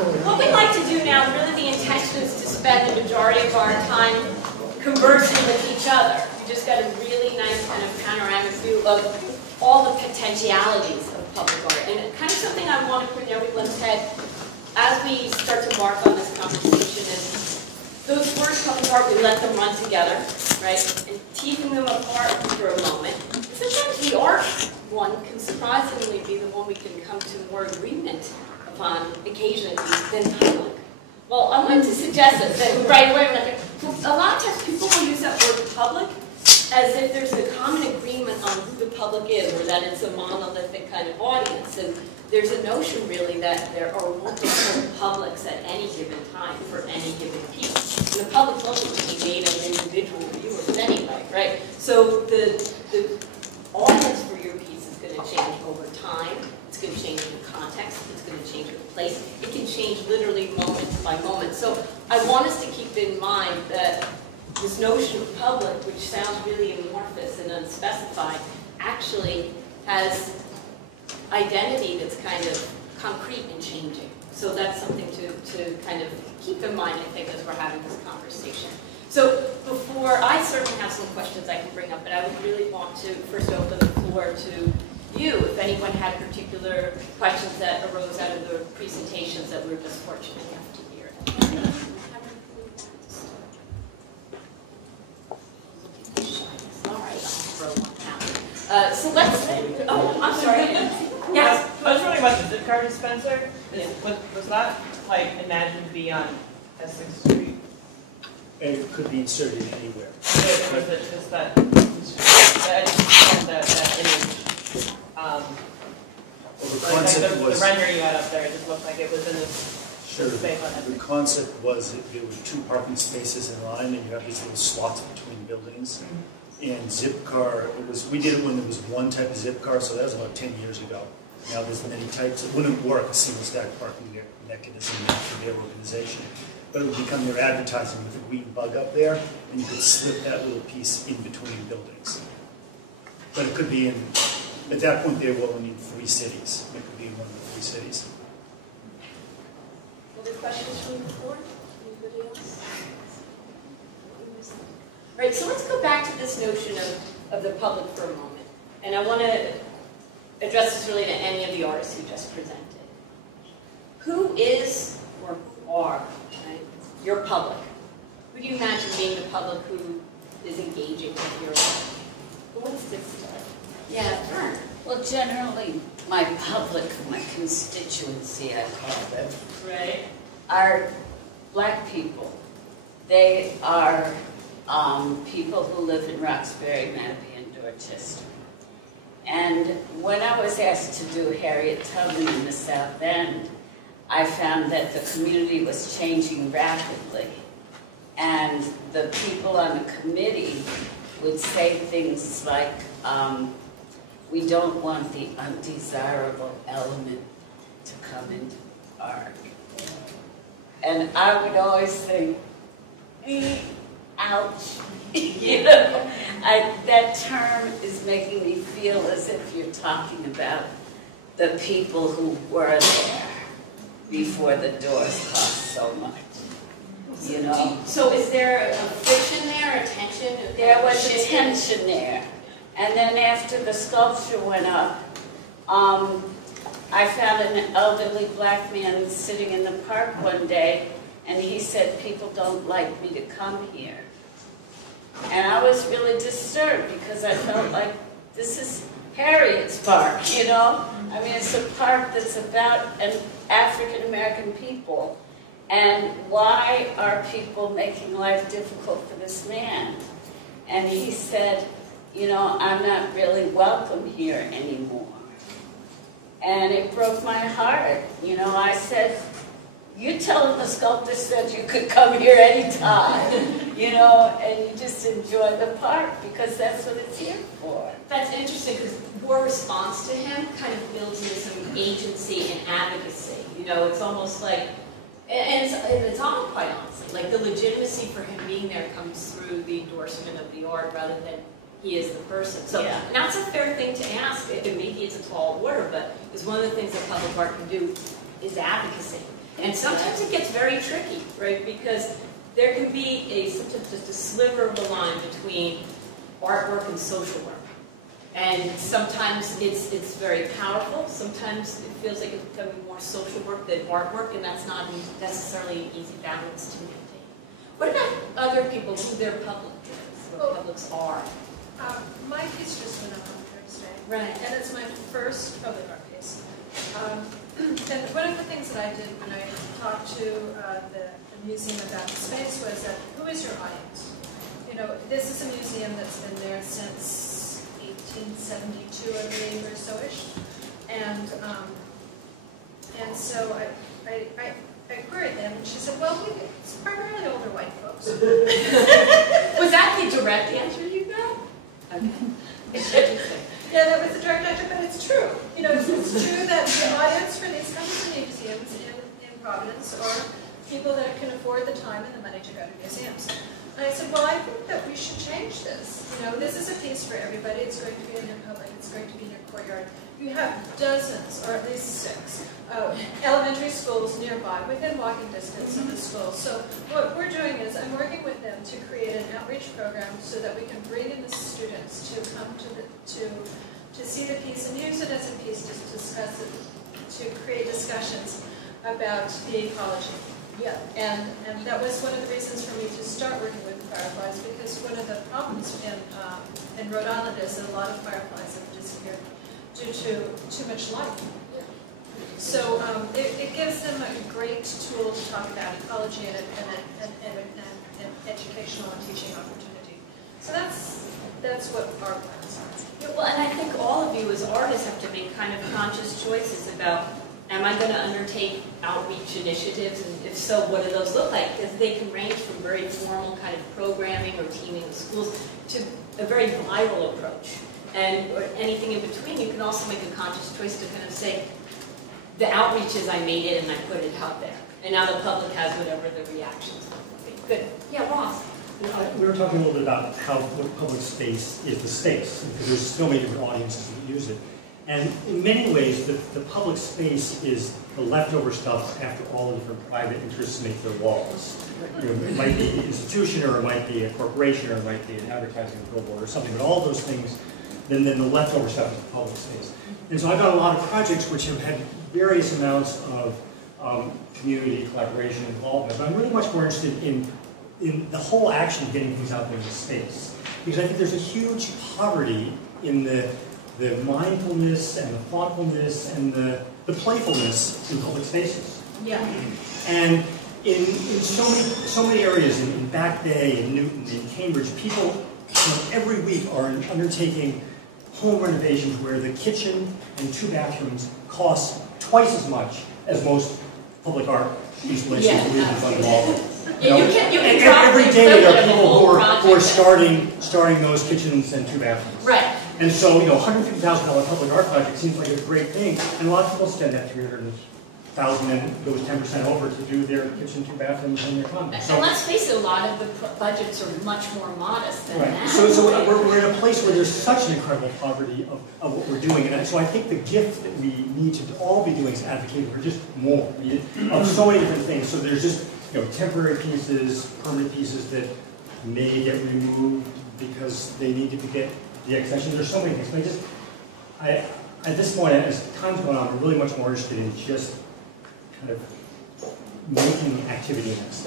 What we like to do now, really the intention is to spend the majority of our time conversing with each other. We just got a really nice kind of panoramic view of all the potentialities of public art. And kind of something I want to put in everyone's head as we start to mark on this conversation is those words public art, we let them run together, right? And teasing them apart for a moment. Sometimes the art one can surprisingly be the one we can come to more agreement upon occasionally than public. Well, I wanted to suggest that right away, a lot of times people will use that word public as if there's a common agreement on who the public is, or that it's a monolithic kind of audience. And there's a notion really that there are multiple publics at any given time for any given piece. And the public's ultimately made of individual viewers anyway, right? So the audience for your piece is going to change over time. It's going to change in context. It's going to change in place. It can change literally moment by moment. So I want us to keep in mind that this notion of public, which sounds really amorphous and unspecified, actually has identity that's kind of concrete and changing. So that's something to kind of keep in mind, I think, as we're having this conversation. So before, I certainly have some questions I can bring up, but I would really want to first open the floor to you, if anyone had particular questions that arose out of the presentations that we were just fortunate enough to hear. All right, I'll throw one out. So let's, oh, I'm sorry. Yes. I was wondering about the Zipcar dispenser. Was that like imagined to be on Essex Street? It could be inserted anywhere. Or was it just that image? Well, the concept was the rendering you had up there. It just looked like it was in this space on the concept was that there were 2 parking spaces in line, and you have these little slots between buildings. And Zipcar, we did it when there was one type of Zipcar, so that was about 10 years ago. Now there's many types. It wouldn't work, a single stack parking mechanism for their organization. But it would become their advertising with a green bug up there, and you could slip that little piece in between buildings. But it could be in, at that point they will only need 3 cities. It could be in one of the 3 cities. Other questions from the floor? Anybody else? Right, so let's go back to this notion of the public for a moment. And I want to address this really to any of the artists who just presented. Who is, or who are, right, your public? Who do you imagine being the public who is engaging with your art? Who wants to start? Yeah, Vern. Well, generally, my public, my constituency, I call them, Right. are black people. They are people who live in Roxbury, Mattapi, and Dorchester. And when I was asked to do Harriet Tubman in the South End, I found that the community was changing rapidly. And the people on the committee would say things like, we don't want the undesirable element to come into art. And I would always think, ouch. You know, that term is making me feel as if you're talking about the people who were there before the doors cost so much. You know. So is there a friction there, a tension? There was a tension there. And then after the sculpture went up, I found an elderly black man sitting in the park one day, and he said, people don't like me to come here. And I was really disturbed because I felt like this is Harriet's park, you know? I mean, it's a park that's about African-American people. And why are people making life difficult for this man? And he said, you know, I'm not really welcome here anymore. And it broke my heart. You know, I said, you tell him the sculptor said you could come here anytime, you know, and you just enjoy the park because that's what it's here for. That's interesting because your response to him kind of builds in some agency and advocacy. You know, it's almost like, and it's odd, quite honestly, like the legitimacy for him being there comes through the endorsement of the art rather than he is the person. So yeah. Now it's a fair thing to ask, and maybe it's a tall order, but it's one of the things that public art can do is advocacy. And sometimes it gets very tricky, right? Because there can be sometimes just a sliver of a line between artwork and social work. And sometimes it's very powerful. Sometimes it feels like it's becoming more social work than artwork, and that's not necessarily an easy balance to maintain. What about other people who their public is, or publics are? My piece just went up on Thursday. Right. And it's my first public art piece. And one of the things that I did when I talked to the museum about the space was that, who is your audience? You know, this is a museum that's been there since 1872, I believe, or so-ish. And so I queried them, and she said, well, it's primarily older white folks. Was that the direct answer you got? Okay. Yeah, that was the direct answer, but it's true. You know, it's true that the audience for these kinds of museums in Providence are people that can afford the time and the money to go to museums. And I said, well, I think that we should change this. You know, this is a piece for everybody. It's going to be in your public. It's going to be in your courtyard. You have dozens, or at least 6, elementary schools nearby, within walking distance of the school. So what we're doing is I'm working with them to create an outreach program so that we can bring in the students to come to see the piece and use it as a piece to discuss it, to create discussions about the ecology. Yeah, and that was one of the reasons for me to start working with fireflies, because one of the problems in Rhode Island is that a lot of fireflies have disappeared due to too much light. So it gives them a great tool to talk about ecology and an educational and teaching opportunity. So that's what our plans are. Yeah, well, and I think all of you as artists have to make kind of conscious choices about, am I going to undertake outreach initiatives, and if so, what do those look like? Because they can range from very formal kind of programming or teaming with schools to a very viral approach. And or anything in between, you can also make a conscious choice to kind of say, the outreach is I made it and I put it out there. And now the public has whatever the reactions are. Good. Yeah, Ross. We were talking a little bit about what public space is the space, because there's so many different audiences that use it. And in many ways, the public space is the leftover stuff after all the different private interests make their walls. You know, it might be an institution, or it might be a corporation, or it might be an advertising billboard or something, but all those things, then the leftover stuff is the public space. And so I've done a lot of projects which have had various amounts of community collaboration involvement, but I'm really much more interested in the whole action of getting things out there in the space. Because I think there's a huge poverty in the mindfulness and the thoughtfulness and the playfulness in public spaces. Yeah. And in so many areas, in Back Bay, in Newton, in Cambridge, people every week are undertaking home renovations where the kitchen and 2 bathrooms cost twice as much as most public art installations we live on the wall. Yeah, you can drop every the day there are equivalent of a people whole who are project. starting those kitchens and 2 bathrooms. Right. And so, you know, $150,000 public art project seems like a great thing, and a lot of people spend that $300,000 and goes 10% over to do their kitchen, 2 bathrooms, and their condo. So, and let's face it, a lot of the budgets are much more modest than that. So we're in a place where there's such an incredible poverty of what we're doing, and so I think the gift that we need to all be doing is advocating for just more of so many different things. So there's just, you know, temporary pieces, permanent pieces that may get removed because they need to get the extension. There's so many things. But at this point, as time's going on, we're really much more interested in just kind of making activity in that space.